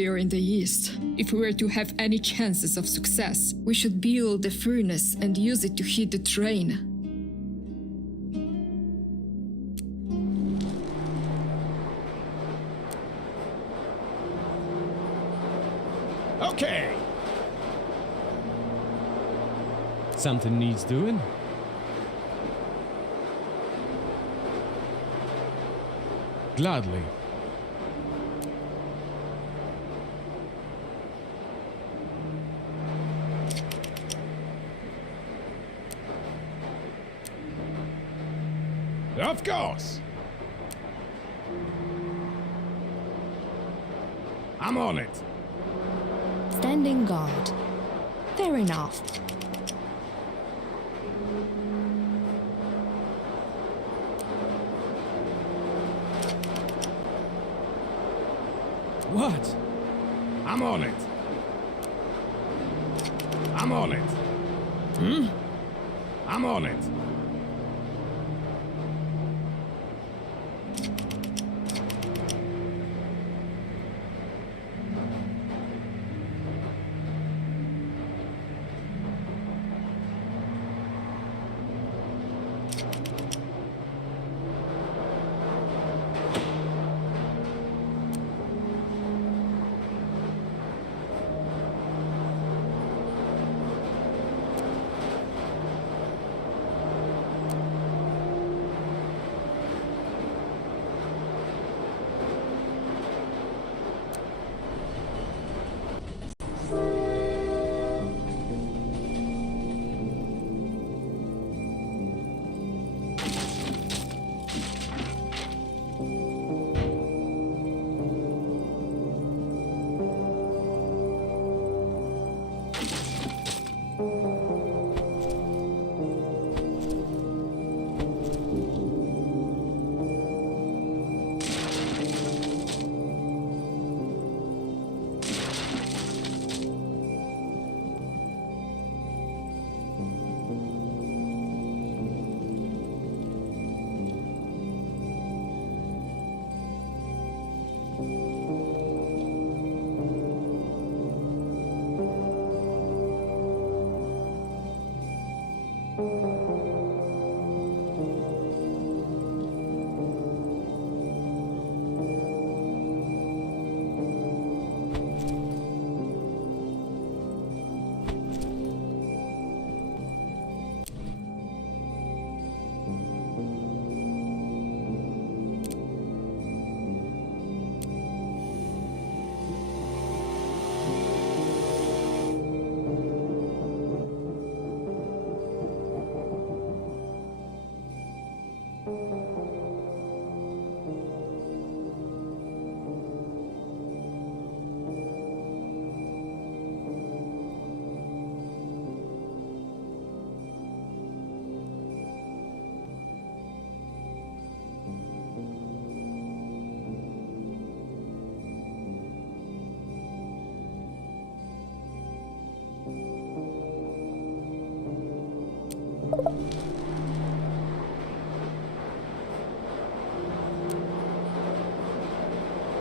here in the east. If we were to have any chances of success, we should build the furnace and use it to heat the train. Okay. Something needs doing? Gladly. Of course. I'm on it. Standing guard. Fair enough. What? I'm on it. I'm on it. I'm on it.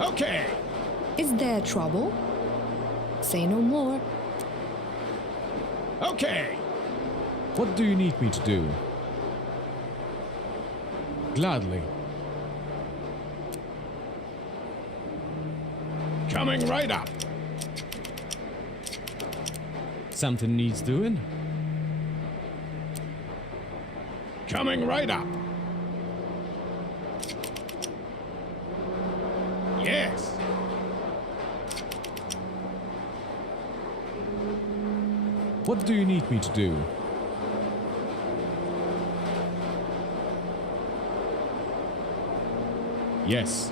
Okay. Is there trouble? Say no more. Okay. What do you need me to do? Gladly. Coming right up. Something needs doing? Coming right up. Yes. What do you need me to do? Yes.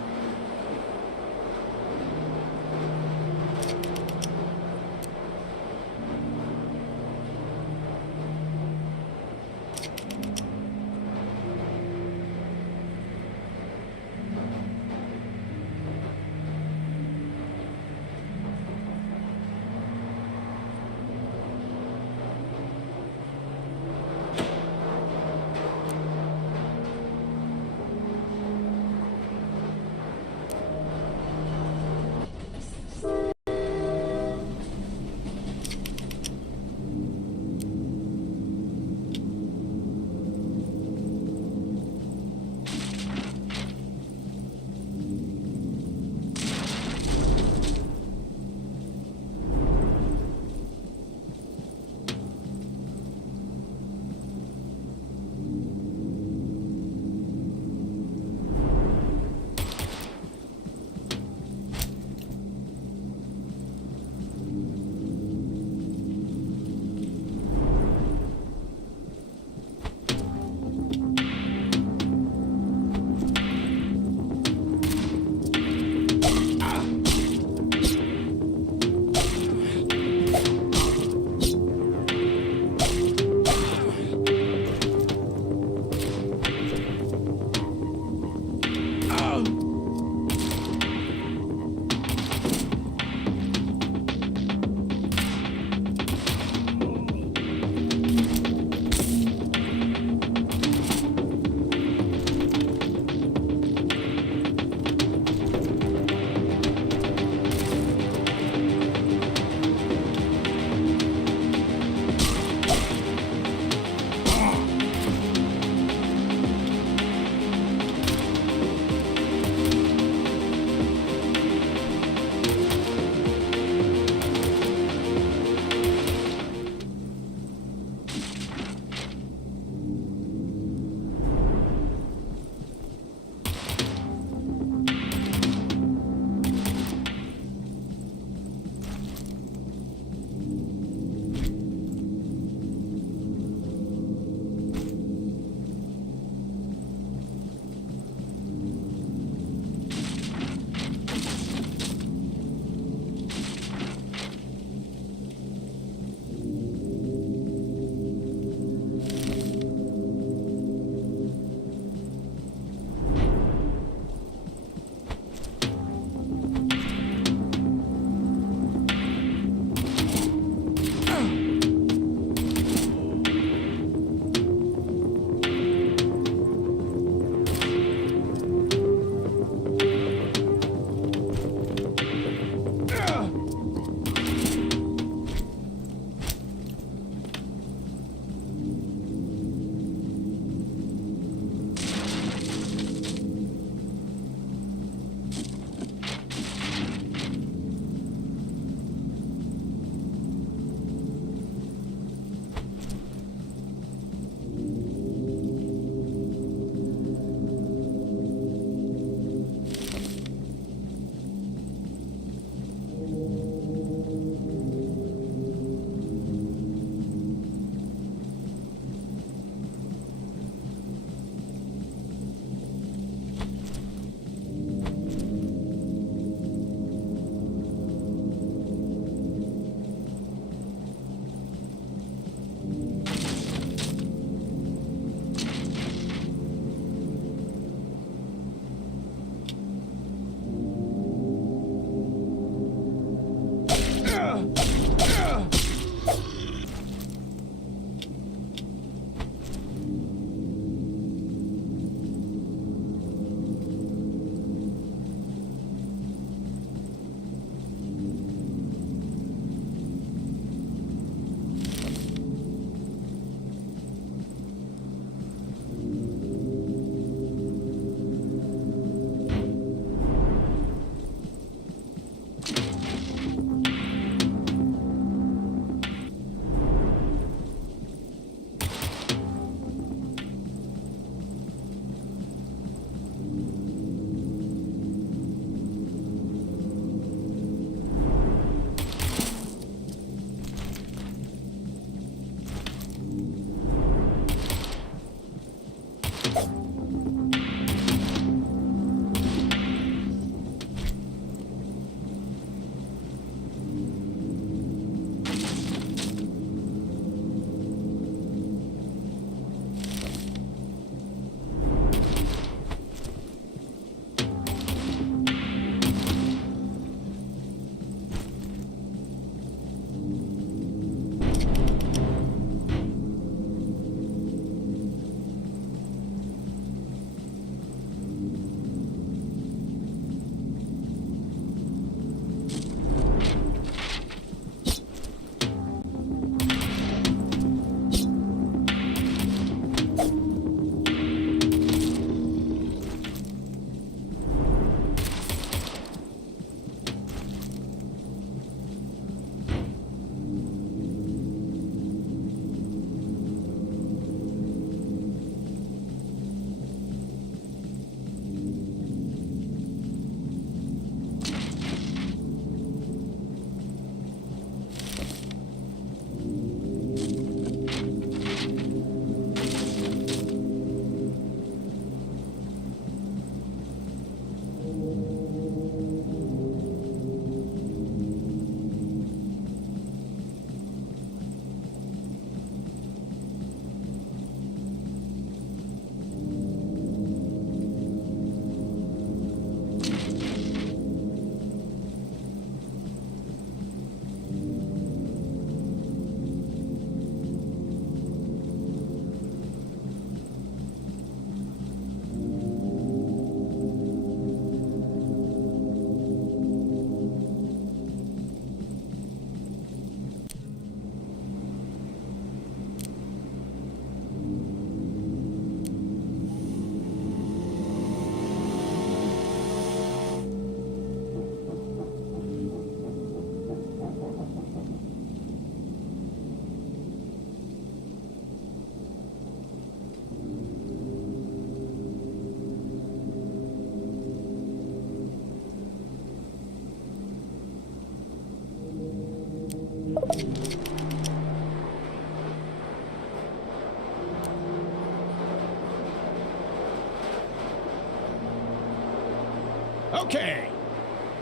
Okay.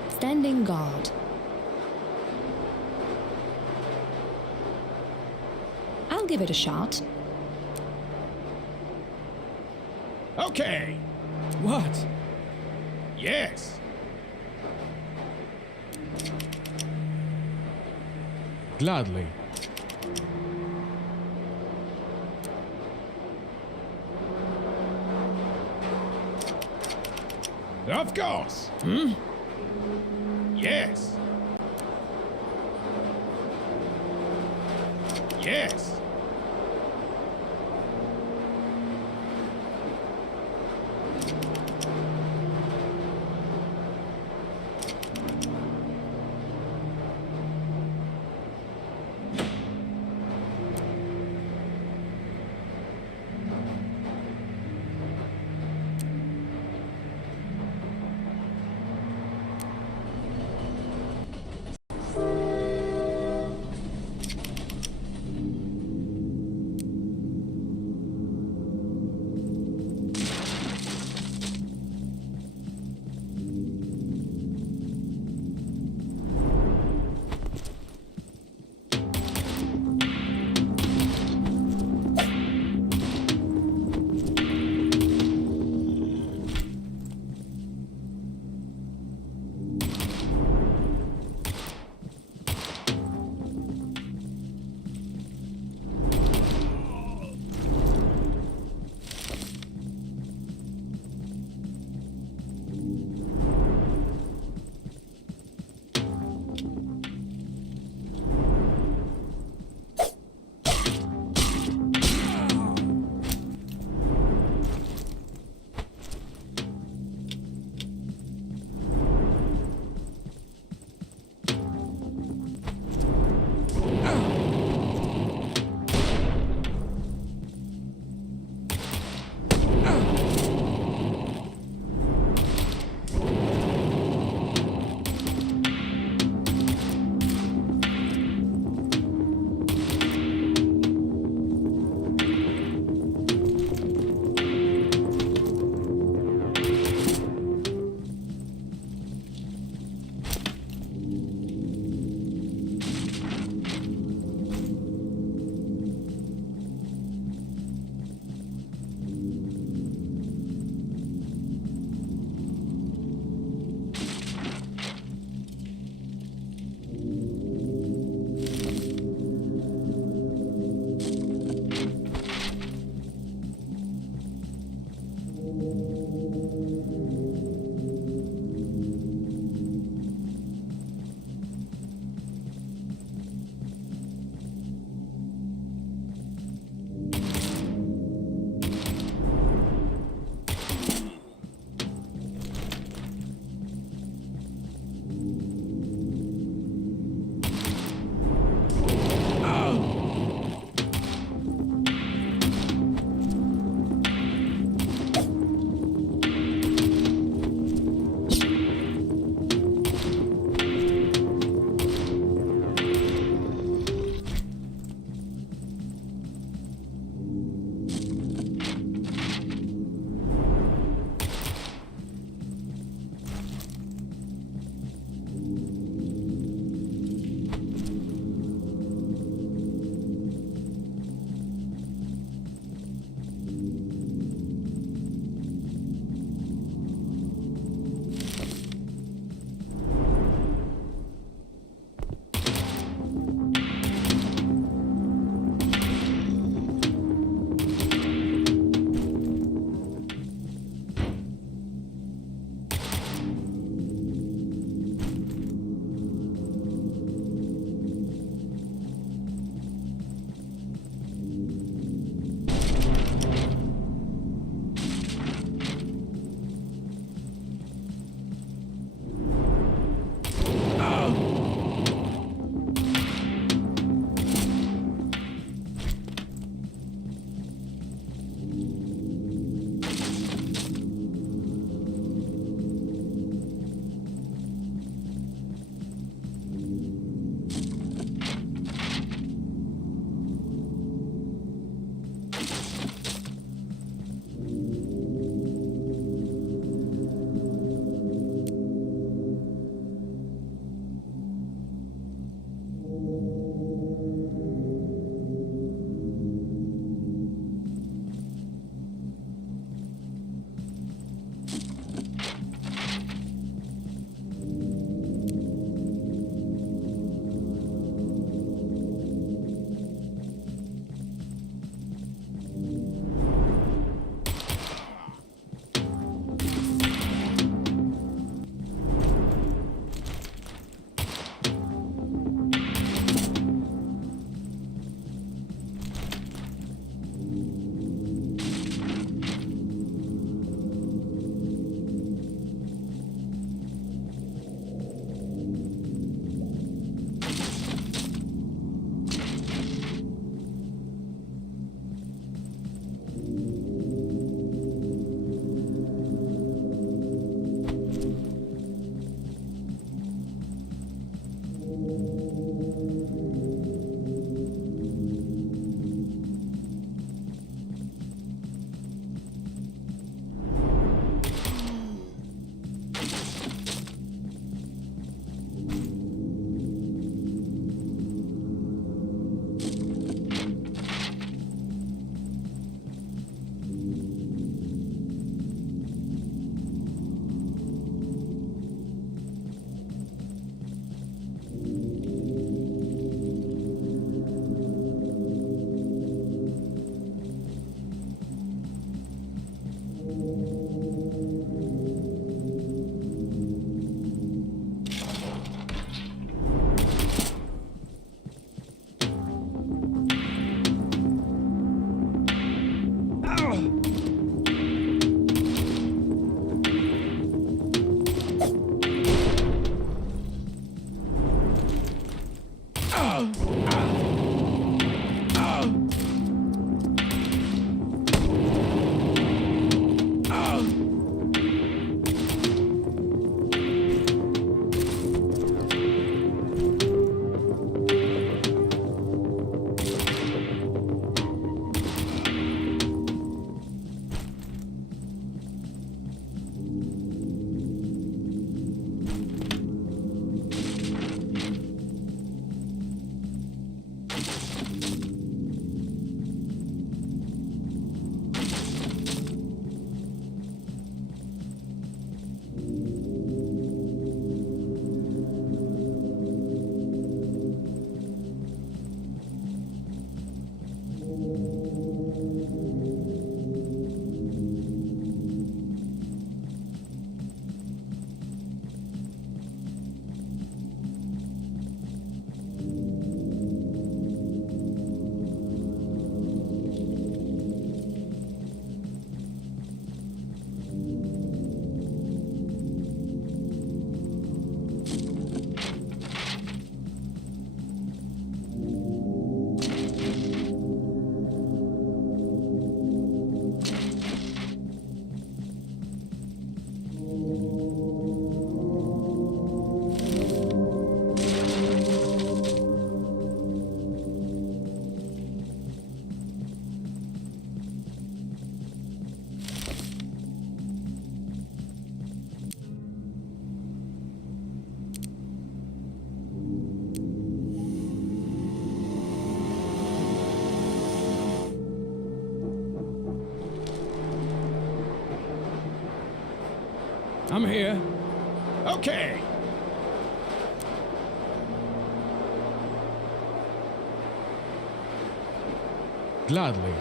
Standing guard. I'll give it a shot. Okay. What? Yes. Gladly. Of course. Yes. Yes. I'm here. Okay. Gladly.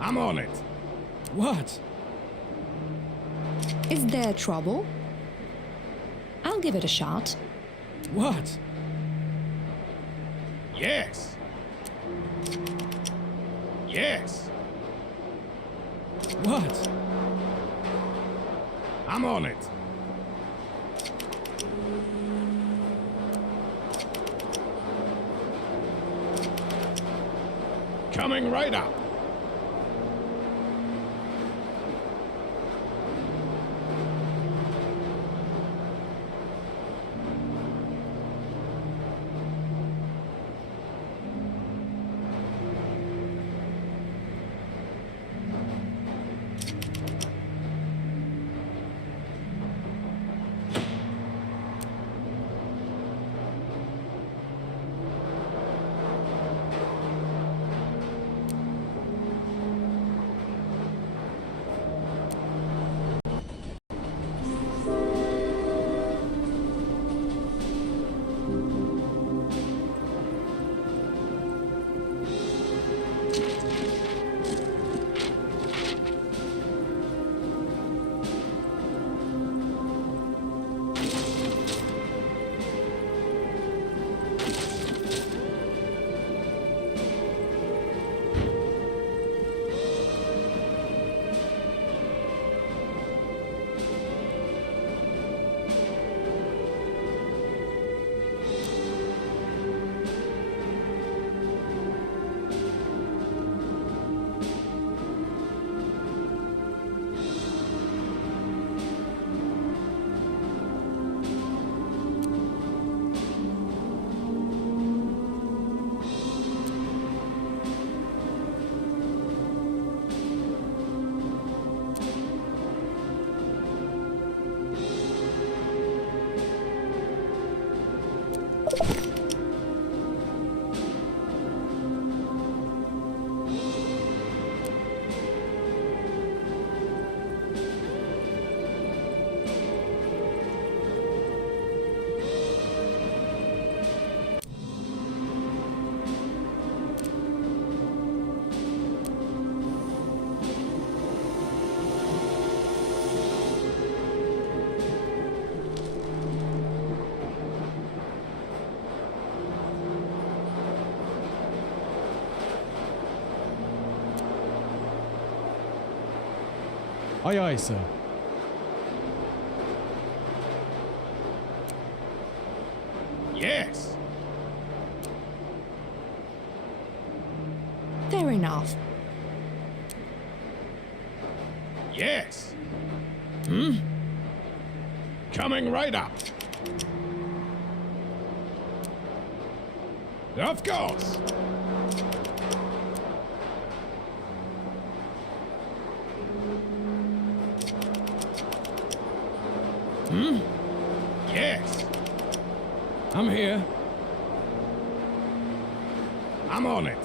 I'm on it. What? Is there trouble? I'll give it a shot. What? Yes. Yes. What? I'm on it. Coming right up. Aye, aye, sir. Yes. Fair enough. Yes. Coming right up. Of course. Yes. I'm here. I'm on it.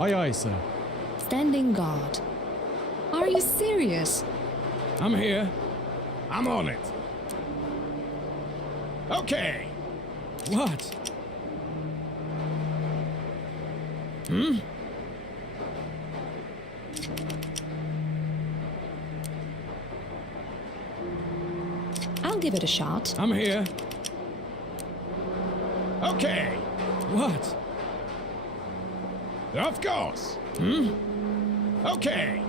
Aye, aye, sir. Standing guard. Are you serious? I'm here. I'm on it. Okay. What? I'll give it a shot. I'm here. Okay. What? Of course. Okay.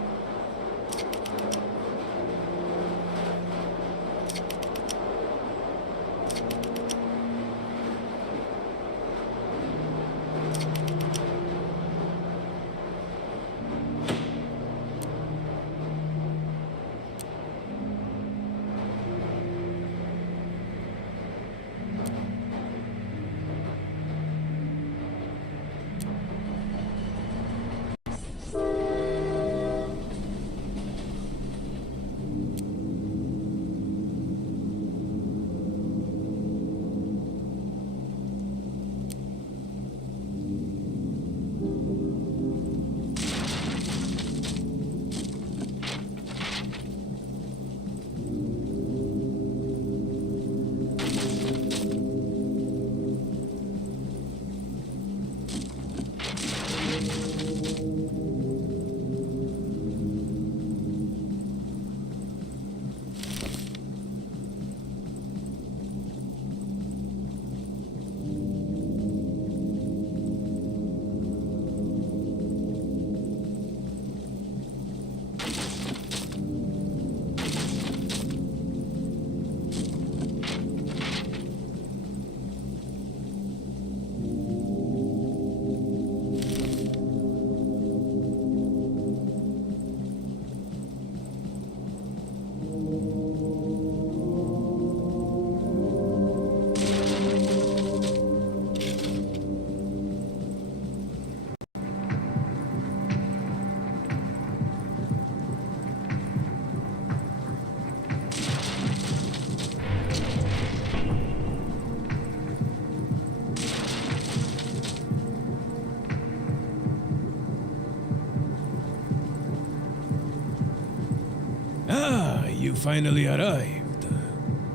You finally arrived.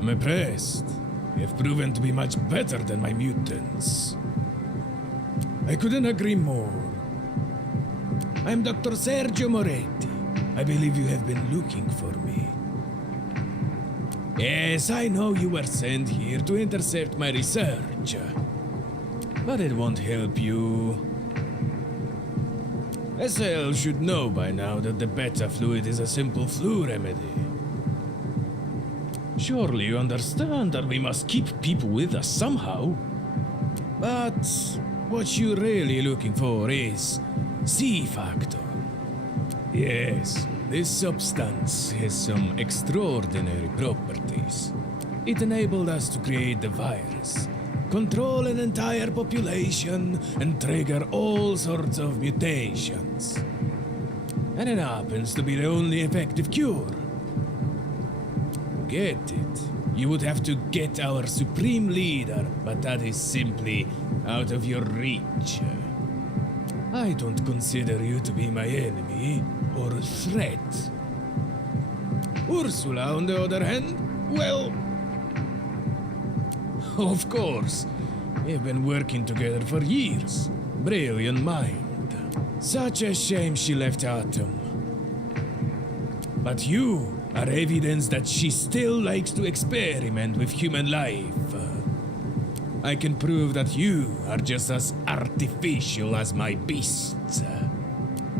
I'm impressed. You've proven to be much better than my mutants. I couldn't agree more. I'm Dr. Sergio Moretti. I believe you have been looking for me. Yes, I know you were sent here to intercept my research. But it won't help you. SL should know by now that the beta fluid is a simple flu remedy. Surely you understand that we must keep people with us somehow. But what you're really looking for is C-Factor. Yes, this substance has some extraordinary properties. It enabled us to create the virus, control an entire population, and trigger all sorts of mutations. And it happens to be the only effective cure. Get it? You would have to get our supreme leader, but that is simply out of your reach. I don't consider you to be my enemy or a threat. Ursula, on the other hand, well, of course. We've been working together for years. Brilliant mind. Such a shame she left Atom. But you are evidence that she still likes to experiment with human life. I can prove that you are just as artificial as my beasts.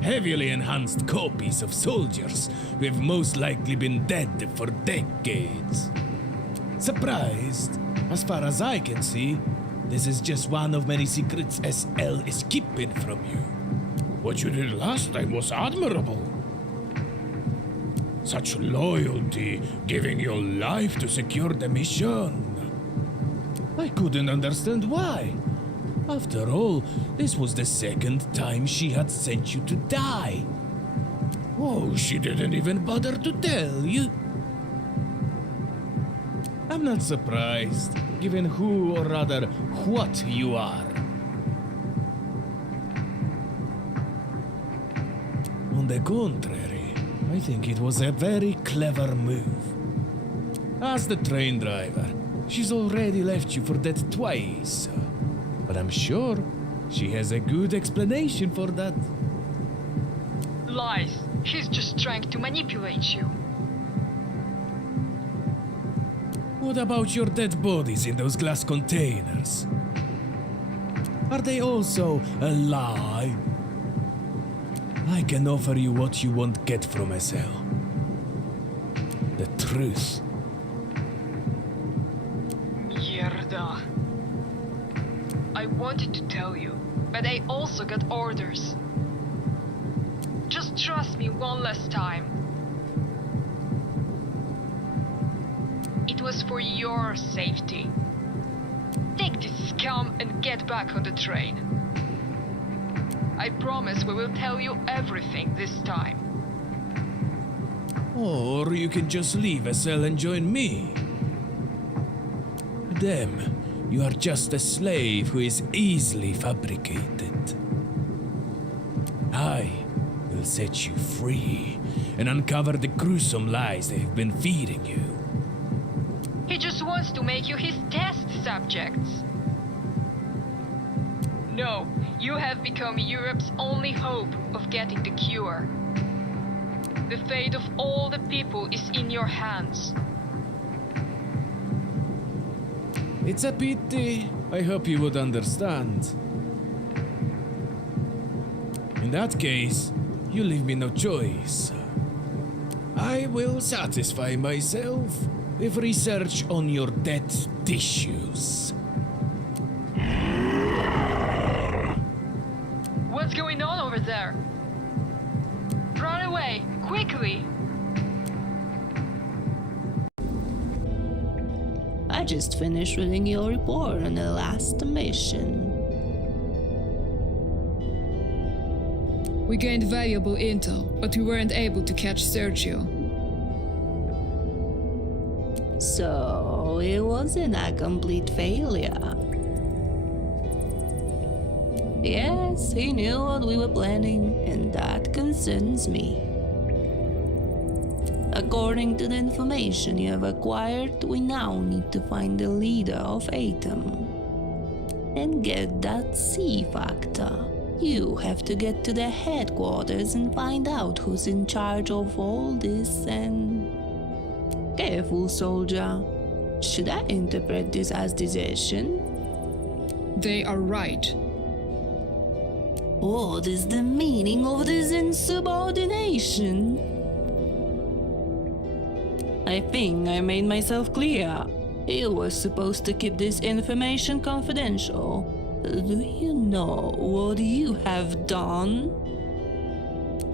Heavily enhanced copies of soldiers who have most likely been dead for decades. Surprised? As far as I can see, this is just one of many secrets SL is keeping from you. What you did last time was admirable. Such loyalty, giving your life to secure the mission. I couldn't understand why. After all, this was the second time she had sent you to die. Oh, she didn't even bother to tell you. I'm not surprised, given who, or rather, what you are. On the contrary, I think it was a very clever move. As the train driver, she's already left you for dead twice. But I'm sure she has a good explanation for that. Lies. She's just trying to manipulate you. What about your dead bodies in those glass containers? Are they also a lie? I can offer you what you won't get from a cell. The truth. Mierda. I wanted to tell you, but I also got orders. Just trust me one last time. It was for your safety. Take this scum and get back on the train. I promise we will tell you everything this time. Or you can just leave a cell and join me. Them, you are just a slave who is easily fabricated. I will set you free and uncover the gruesome lies they've been feeding you. He just wants to make you his test subjects. No, you have become Europe's only hope of getting the cure. The fate of all the people is in your hands. It's a pity. I hope you would understand. In that case, you leave me no choice. I will satisfy myself with research on your dead tissues. What's going on over there? Run away, quickly! I just finished reading your report on the last mission. We gained valuable intel, but we weren't able to catch Sergio. So, it wasn't a complete failure. Yes, he knew what we were planning, and that concerns me. According to the information you have acquired, we now need to find the leader of Atom and get that C factor. You have to get to the headquarters and find out who's in charge of all this and... Careful, soldier. Should I interpret this as desertion? They are right. What is the meaning of this insubordination? I think I made myself clear. You were supposed to keep this information confidential. Do you know what you have done?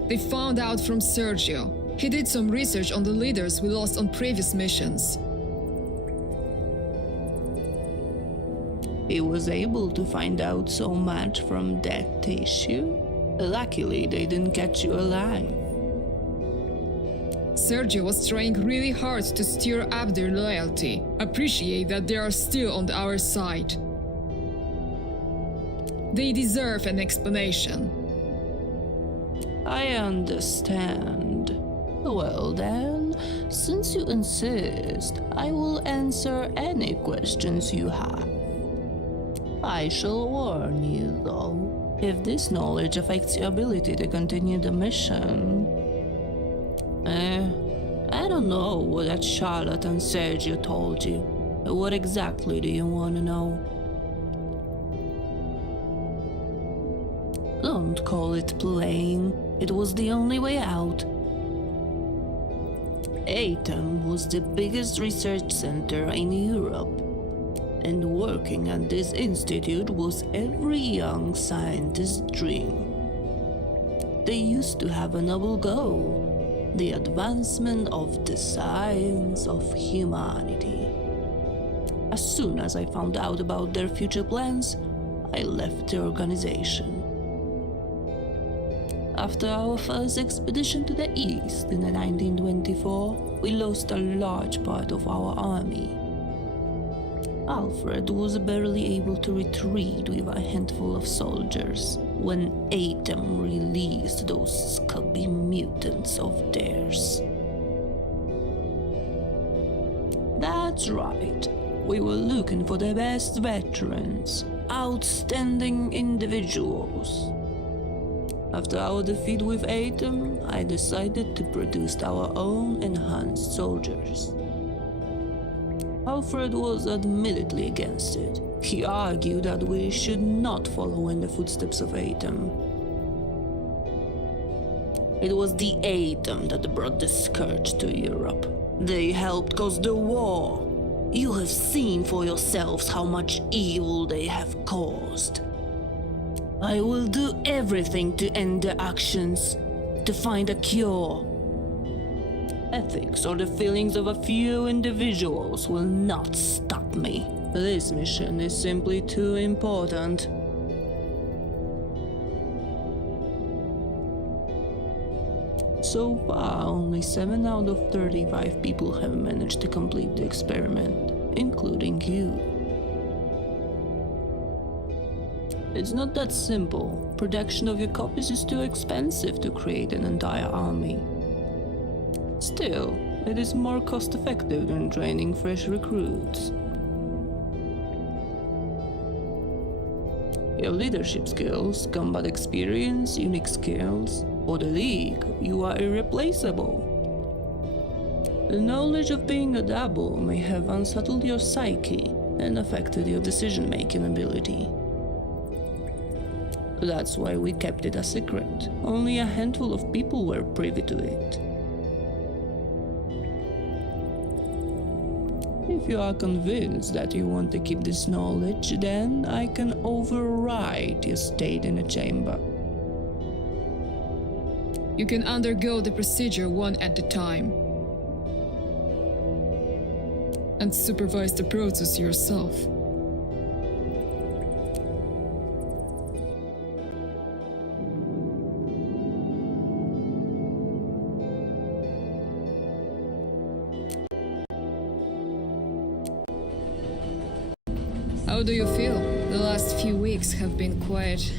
They found out from Sergio. He did some research on the leaders we lost on previous missions. He was able to find out so much from dead tissue. Luckily, they didn't catch you alive. Sergio was trying really hard to stir up their loyalty. Appreciate that they are still on our side. They deserve an explanation. I understand. Well then, since you insist, I will answer any questions you have. I shall warn you, though, if this knowledge affects your ability to continue the mission. I don't know what that charlatan Sergio told you. What exactly do you want to know? Don't call it playing. It was the only way out. Atom was the biggest research center in Europe, and working at this institute was every young scientist's dream. They used to have a noble goal: the advancement of the science of humanity. As soon as I found out about their future plans, I left the organization. After our first expedition to the east in 1924, we lost a large part of our army. Alfred was barely able to retreat with a handful of soldiers when Atem released those scabby mutants of theirs. That's right. We were looking for the best veterans, outstanding individuals. After our defeat with Atem, I decided to produce our own enhanced soldiers. Alfred was admittedly against it. He argued that we should not follow in the footsteps of Atem. It was the Atem that brought the scourge to Europe. They helped cause the war. You have seen for yourselves how much evil they have caused. I will do everything to end their actions, to find a cure. Ethics or the feelings of a few individuals will not stop me. This mission is simply too important. So far, only 7 out of 35 people have managed to complete the experiment, including you. It's not that simple. Production of your copies is too expensive to create an entire army. Still, it is more cost-effective than training fresh recruits. Your leadership skills, combat experience, unique skills, for the League, you are irreplaceable. The knowledge of being a double may have unsettled your psyche and affected your decision-making ability. That's why we kept it a secret. Only a handful of people were privy to it. If you are convinced that you want to keep this knowledge, then I can override your state in a chamber. You can undergo the procedure one at a time and supervise the process yourself. How do you feel? The last few weeks have been quite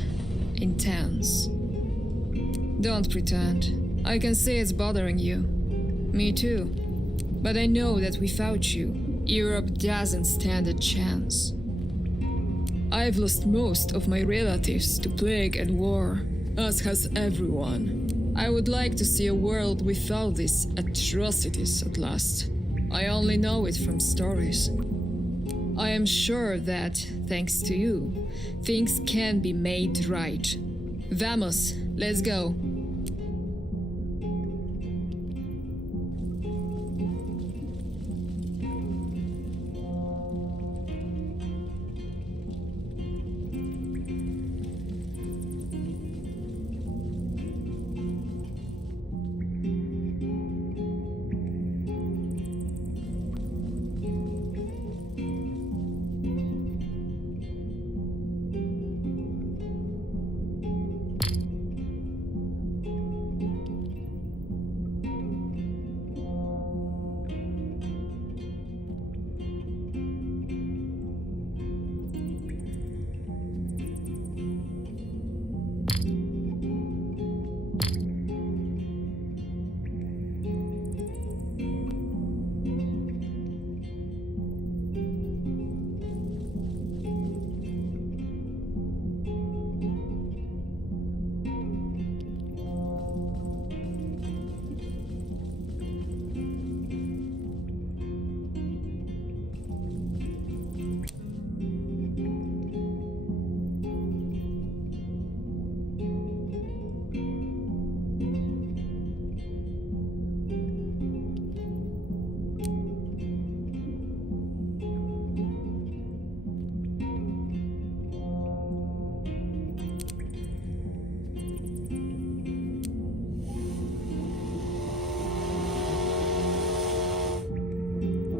intense. Don't pretend. I can see it's bothering you. Me too. But I know that without you, Europe doesn't stand a chance. I've lost most of my relatives to plague and war, as has everyone. I would like to see a world without these atrocities at last. I only know it from stories. I am sure that, thanks to you, things can be made right. Vamos, let's go.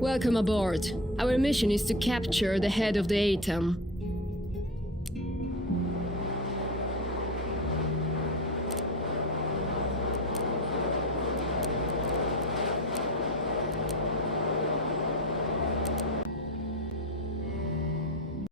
Welcome aboard. Our mission is to capture the head of the Atom.